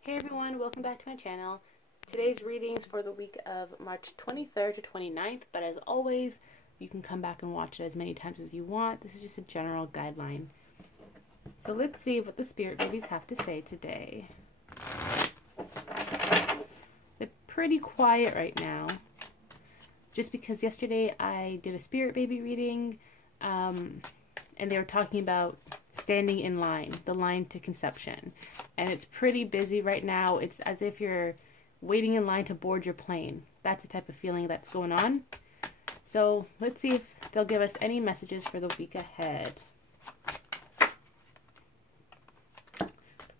Hey everyone, welcome back to my channel. Today's reading is for the week of March 23rd to 29th, but as always, you can come back and watch it as many times as you want. This is just a general guideline. So let's see what the spirit babies have to say today. They're pretty quiet right now, just because yesterday I did a spirit baby reading, and they were talking about standing in line, the line to conception. And it's pretty busy right now. It's as if you're waiting in line to board your plane. That's the type of feeling that's going on. So let's see if they'll give us any messages for the week ahead. The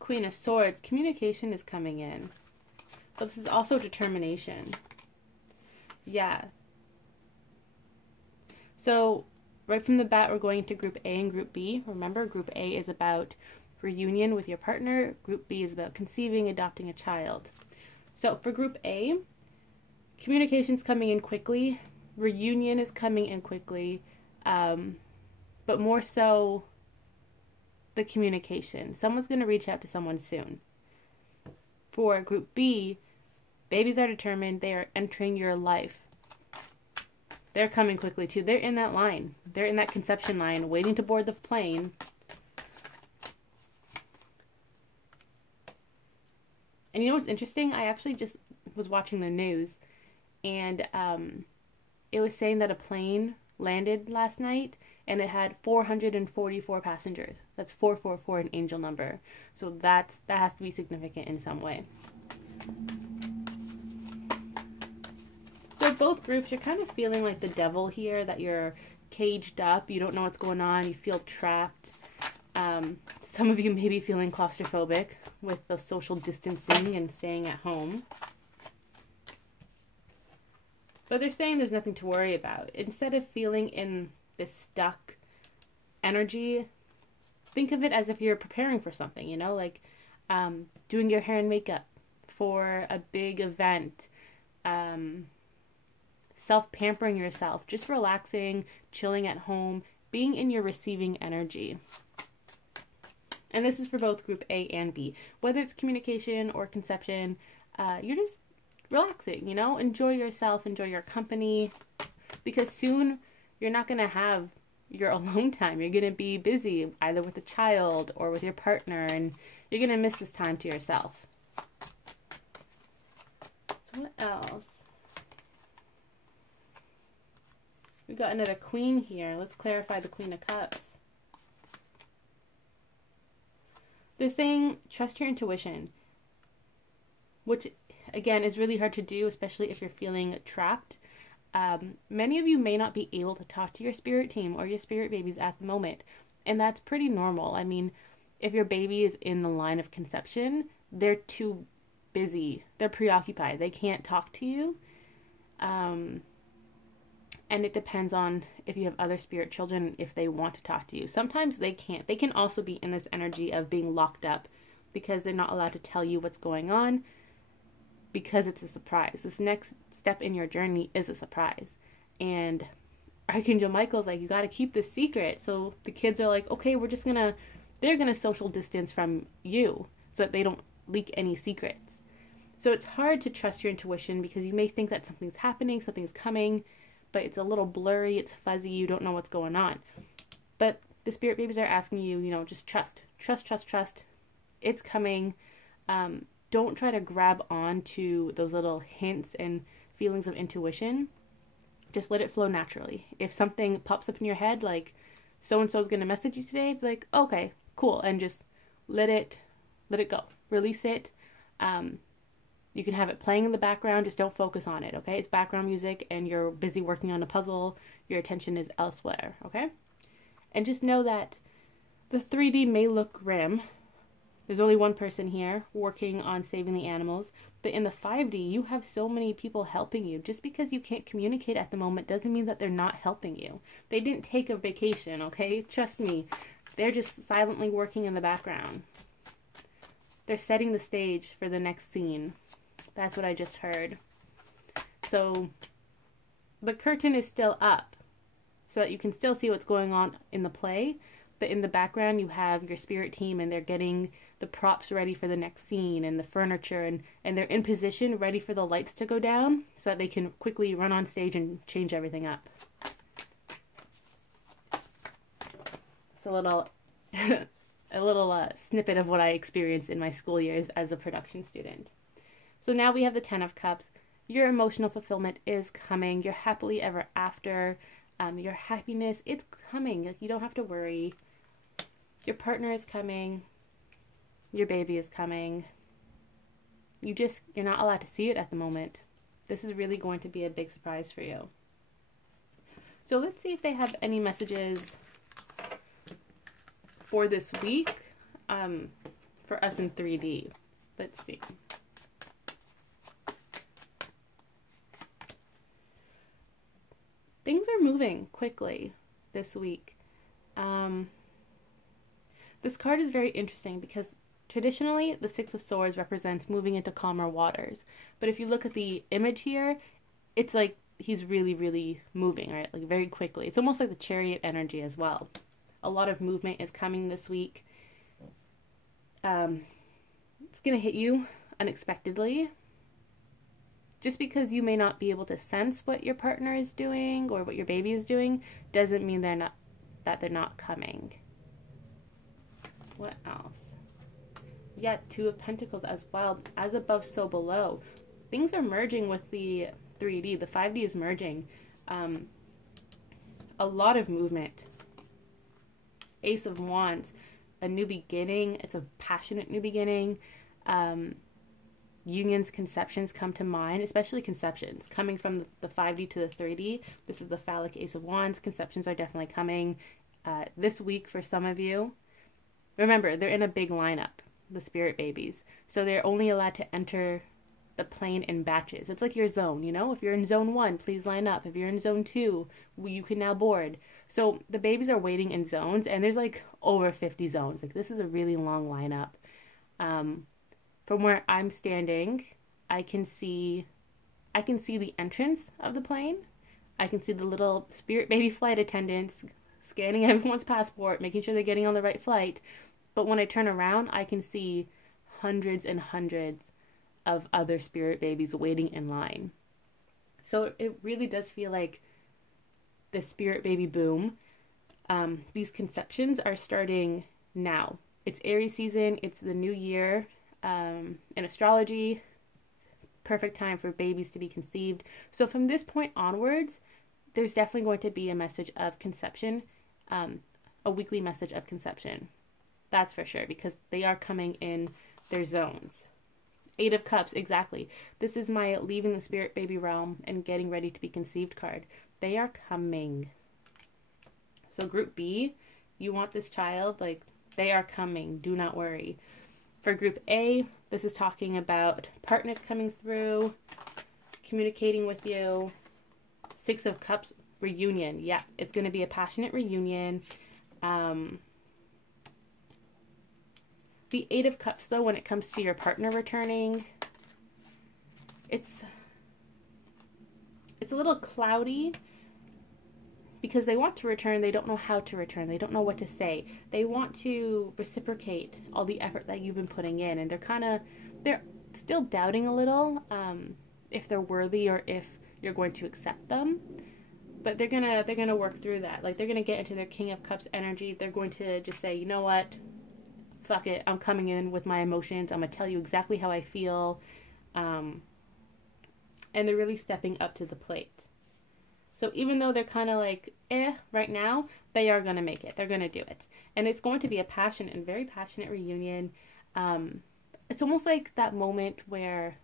Queen of Swords, communication is coming in. But this is also determination. Yeah. So right from the bat, we're going to Group A and Group B. Remember, Group A is about reunion with your partner. Group B is about conceiving, adopting a child. So for Group A, communication's coming in quickly. Reunion is coming in quickly. But more so the communication. Someone's going to reach out to someone soon. For Group B, babies are determined. They are entering your life. They're coming quickly too. They're in that line. They're in that conception line, waiting to board the plane. And you know what's interesting? I actually just was watching the news, and it was saying that a plane landed last night, and it had 444 passengers. That's 444, an angel number. So that has to be significant in some way. So both groups, you're kind of feeling like the devil here, that you're caged up. You don't know what's going on. You feel trapped. Some of you may be feeling claustrophobic with the social distancing and staying at home. But they're saying there's nothing to worry about. Instead of feeling in this stuck energy, think of it as if you're preparing for something, you know, like doing your hair and makeup for a big event, self-pampering yourself, just relaxing, chilling at home, being in your receiving energy. And this is for both Group A and B. Whether it's communication or conception, you're just relaxing, you know? Enjoy yourself, enjoy your company. Because soon, you're not going to have your alone time. You're going to be busy either with a child or with your partner, and you're going to miss this time to yourself. So what else? We got another Queen here. Let's clarify the Queen of Cups. They're saying trust your intuition, which again is really hard to do, especially if you're feeling trapped. Many of you may not be able to talk to your spirit team or your spirit babies at the moment, and that's pretty normal. I mean, if your baby is in the line of conception, they're too busy. They're preoccupied. They can't talk to you. And it depends on if you have other spirit children, if they want to talk to you. Sometimes they can't. They can also be in this energy of being locked up because they're not allowed to tell you what's going on because it's a surprise. This next step in your journey is a surprise. And Archangel Michael's like, you got to keep this secret. So the kids are like, okay, they're going to social distance from you so that they don't leak any secrets. So it's hard to trust your intuition because you may think that something's happening, something's coming, but it's a little blurry, it's fuzzy, you don't know what's going on. But the spirit babies are asking you, you know, just trust. Trust, trust, trust. It's coming. Don't try to grab on to those little hints and feelings of intuition. Just let it flow naturally. If something pops up in your head, like so-and-so is going to message you today, be like, okay, cool, and just let it go. Release it. You can have it playing in the background, just don't focus on it, okay? It's background music and you're busy working on a puzzle, your attention is elsewhere, okay? And just know that the 3D may look grim. There's only one person here working on saving the animals, but in the 5D, you have so many people helping you. Just because you can't communicate at the moment doesn't mean that they're not helping you. They didn't take a vacation, okay? Trust me, they're just silently working in the background. They're setting the stage for the next scene. That's what I just heard. So the curtain is still up so that you can still see what's going on in the play, but in the background you have your spirit team, and they're getting the props ready for the next scene and the furniture, and they're in position ready for the lights to go down so that they can quickly run on stage and change everything up. It's a little snippet of what I experienced in my school years as a production student. So now we have the 10 of Cups. Your emotional fulfillment is coming. Your happily ever after, your happiness, it's coming. Like, you don't have to worry. Your partner is coming. Your baby is coming. You're not allowed to see it at the moment. This is really going to be a big surprise for you. So let's see if they have any messages for this week, for us in 3D. Let's see. Things are moving quickly this week. This card is very interesting because traditionally the Six of Swords represents moving into calmer waters. But if you look at the image here, it's like he's really, really moving, right? Like very quickly. It's almost like the Chariot energy as well. A lot of movement is coming this week. It's going to hit you unexpectedly. Just because you may not be able to sense what your partner is doing or what your baby is doing doesn't mean they're not coming. What else? Yeah, Two of Pentacles as well. As above, so below. Things are merging with the 3D. The 5D is merging. A lot of movement. Ace of Wands. A new beginning. It's a passionate new beginning. Unions, conceptions come to mind, especially conceptions. Coming from the 5D to the 3D, this is the phallic Ace of Wands. Conceptions are definitely coming this week for some of you. Remember, they're in a big lineup, the spirit babies. So they're only allowed to enter the plane in batches. It's like your zone, you know? If you're in zone 1, please line up. If you're in zone 2, you can now board. So the babies are waiting in zones, and there's like over 50 zones. Like, this is a really long lineup. From where I'm standing, I can see the entrance of the plane. I can see the little spirit baby flight attendants scanning everyone's passport, making sure they're getting on the right flight. But when I turn around, I can see hundreds and hundreds of other spirit babies waiting in line. So it really does feel like the spirit baby boom. These conceptions are starting now. It's Aries season. It's the new year. In astrology, perfect time for babies to be conceived. So from this point onwards, there's definitely going to be a message of conception, a weekly message of conception. That's for sure, because they are coming in their zones. 8 of Cups, exactly. This is my leaving the spirit baby realm and getting ready to be conceived card. They are coming. So group B, you want this child, like, they are coming. Do not worry. For group A, this is talking about partners coming through, communicating with you. 6 of Cups, reunion. Yeah, it's going to be a passionate reunion. The 8 of Cups, though, when it comes to your partner returning, it's a little cloudy because they want to return. They don't know how to return. They don't know what to say. They want to reciprocate all the effort that you've been putting in, and they're still doubting a little if they're worthy or if you're going to accept them. But they're gonna work through that. Like, they're gonna get into their King of Cups energy. They're going to just say, you know what? Fuck it, I'm coming in with my emotions. I'm going to tell you exactly how I feel. And they're really stepping up to the plate. So even though they're kind of like, right now, they are going to make it. They're going to do it. And it's going to be a passionate and very passionate reunion. It's almost like that moment where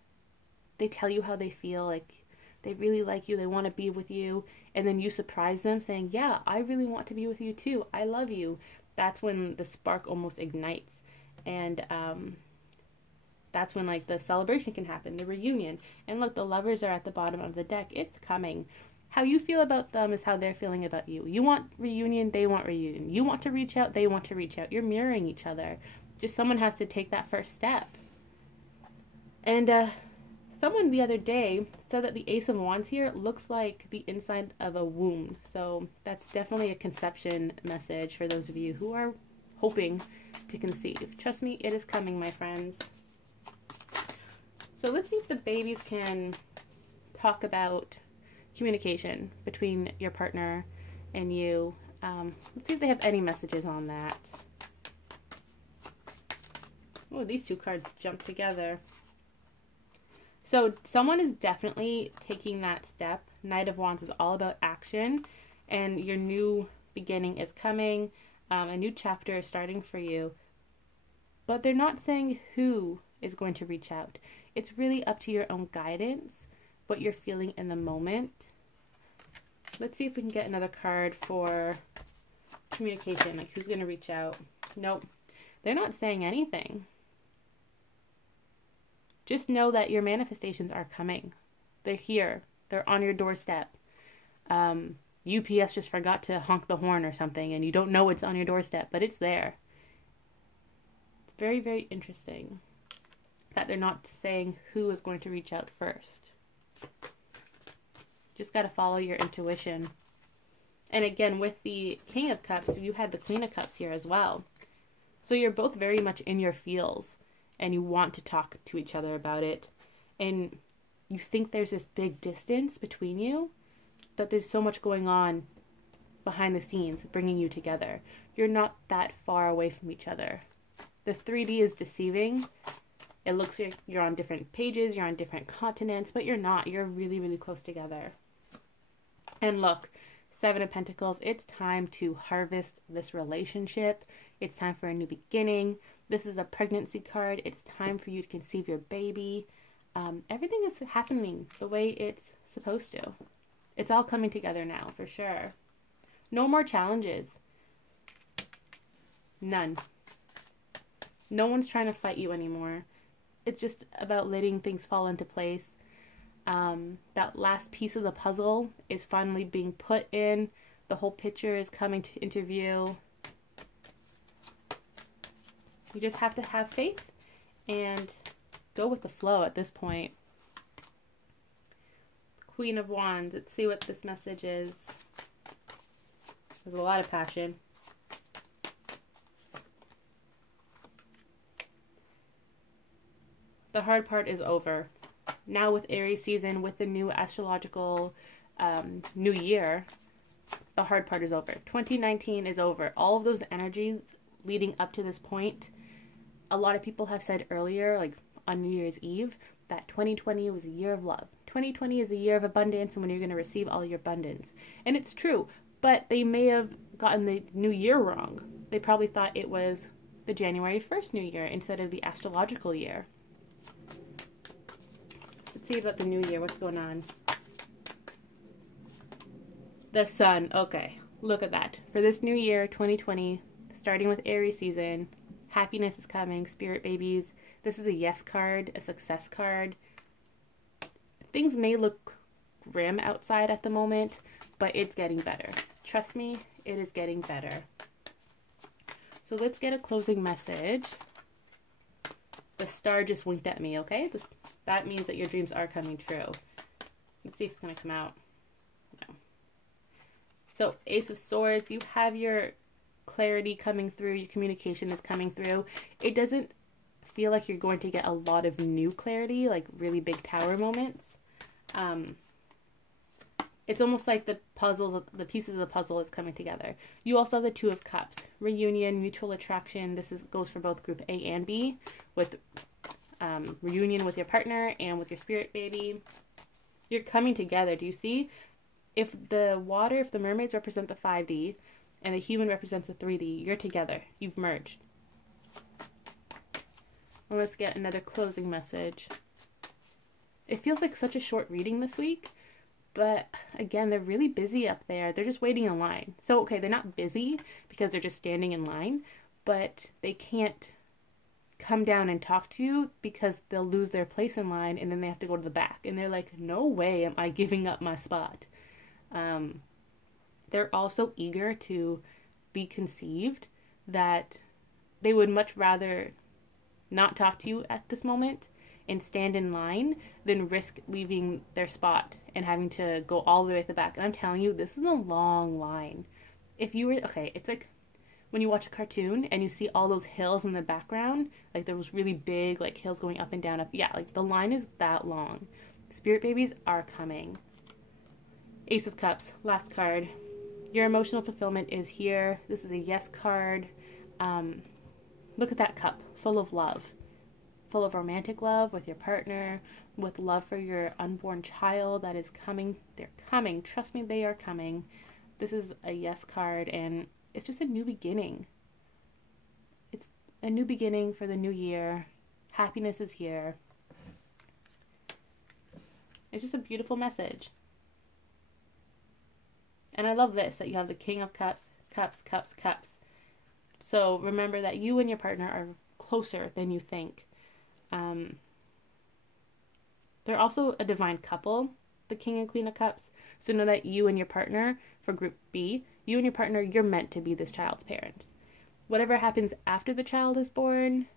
they tell you how they feel, like they really like you, they want to be with you, and then you surprise them saying, yeah, I really want to be with you too. I love you. That's when the spark almost ignites. And that's when, like, the celebration can happen, the reunion. And look, the lovers are at the bottom of the deck. It's coming. How you feel about them is how they're feeling about you. You want reunion, they want reunion. You want to reach out, they want to reach out. You're mirroring each other. Just someone has to take that first step. And someone the other day said that the Ace of Wands here looks like the inside of a womb. So that's definitely a conception message for those of you who are hoping to conceive. Trust me, it is coming, my friends. So let's see if the babies can talk about communication between your partner and you. Let's see if they have any messages on that. Oh, these two cards jump together. So someone is definitely taking that step. Knight of Wands is all about action, and your new beginning is coming. A new chapter is starting for you. But they're not saying who is going to reach out. It's really up to your own guidance, what you're feeling in the moment. Let's see if we can get another card for communication, like who's going to reach out. Nope, they're not saying anything. Just know that your manifestations are coming. They're here. They're on your doorstep. UPS just forgot to honk the horn or something, and you don't know it's on your doorstep, but it's there. It's very, very interesting that they're not saying who is going to reach out first. Just got to follow your intuition. And again, with the King of Cups, you had the Queen of Cups here as well. So you're both very much in your feels, and you want to talk to each other about it. And you think there's this big distance between you, that there's so much going on behind the scenes bringing you together. You're not that far away from each other. The 3D is deceiving. It looks like you're on different pages, you're on different continents, but you're not. You're really, really close together. And look, 7 of Pentacles, it's time to harvest this relationship. It's time for a new beginning. This is a pregnancy card. It's time for you to conceive your baby. Everything is happening the way it's supposed to. It's all coming together now, for sure. No more challenges. None. No one's trying to fight you anymore. It's just about letting things fall into place. That last piece of the puzzle is finally being put in. The whole picture is coming into view. You just have to have faith and go with the flow at this point. Queen of Wands. Let's see what this message is. There's a lot of passion. The hard part is over. Now with Aries season, with the new astrological new year, the hard part is over. 2019 is over. All of those energies leading up to this point, a lot of people have said earlier, like on New Year's Eve, that 2020 was a year of love. 2020 is a year of abundance, and when you're going to receive all your abundance. And it's true, but they may have gotten the new year wrong. They probably thought it was the January 1st new year instead of the astrological year. Let's see about the new year. What's going on? The sun. Okay, look at that. For this new year, 2020, starting with Aries season, happiness is coming, spirit babies. This is a yes card, a success card. Things may look grim outside at the moment, but it's getting better. Trust me, it is getting better. So let's get a closing message. The star just winked at me, okay? That means that your dreams are coming true. Let's see if it's going to come out. No. So, Ace of Swords, you have your clarity coming through, your communication is coming through. It doesn't feel like you're going to get a lot of new clarity, like really big tower moments. It's almost like the pieces of the puzzle is coming together. You also have the Two of Cups, reunion, mutual attraction. This goes for both group A and B, with reunion with your partner and with your spirit baby. You're coming together. Do you see? If the mermaids represent the 5D and the human represents the 3D, you're together. You've merged. Well, let's get another closing message. It feels like such a short reading this week, but again, they're really busy up there. They're just waiting in line. So, okay, they're not busy because they're just standing in line, but they can't come down and talk to you because they'll lose their place in line and then they have to go to the back. And they're like, no way am I giving up my spot. They're also eager to be conceived, that they would much rather not talk to you at this moment and stand in line than risk leaving their spot and having to go all the way at the back. And I'm telling you, this is a long line. If you were, okay, it's like when you watch a cartoon and you see all those hills in the background, like those really big like hills going up and down, up, yeah, like the line is that long. Spirit babies are coming. Ace of Cups, last card. Your emotional fulfillment is here. This is a yes card. Look at that cup, full of love. Full of romantic love with your partner, with love for your unborn child that is coming. They're coming. Trust me, they are coming. This is a yes card, and it's just a new beginning. It's a new beginning for the new year. Happiness is here. It's just a beautiful message. And I love this, that you have the King of Cups, Cups, Cups, Cups. So remember that you and your partner are closer than you think. They're also a divine couple, the King and Queen of Cups. So know that you and your partner, for Group B, you and your partner, you're meant to be this child's parents. Whatever happens after the child is born,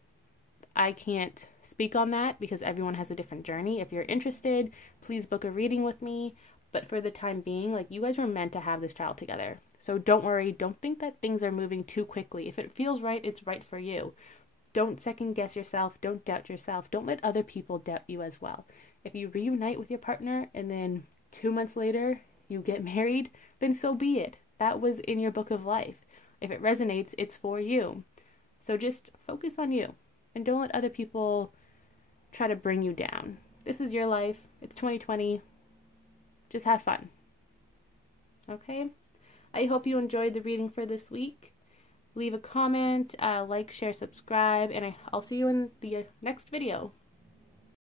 I can't speak on that because everyone has a different journey. If you're interested, please book a reading with me. But for the time being, like, you guys were meant to have this child together. So don't worry. Don't think that things are moving too quickly. If it feels right, it's right for you. Don't second guess yourself. Don't doubt yourself. Don't let other people doubt you as well. If you reunite with your partner and then 2 months later you get married, then so be it. That was in your book of life. If it resonates, it's for you. So just focus on you and don't let other people try to bring you down. This is your life. It's 2020. Just have fun. Okay? I hope you enjoyed the reading for this week. Leave a comment, like, share, subscribe, and I'll see you in the next video.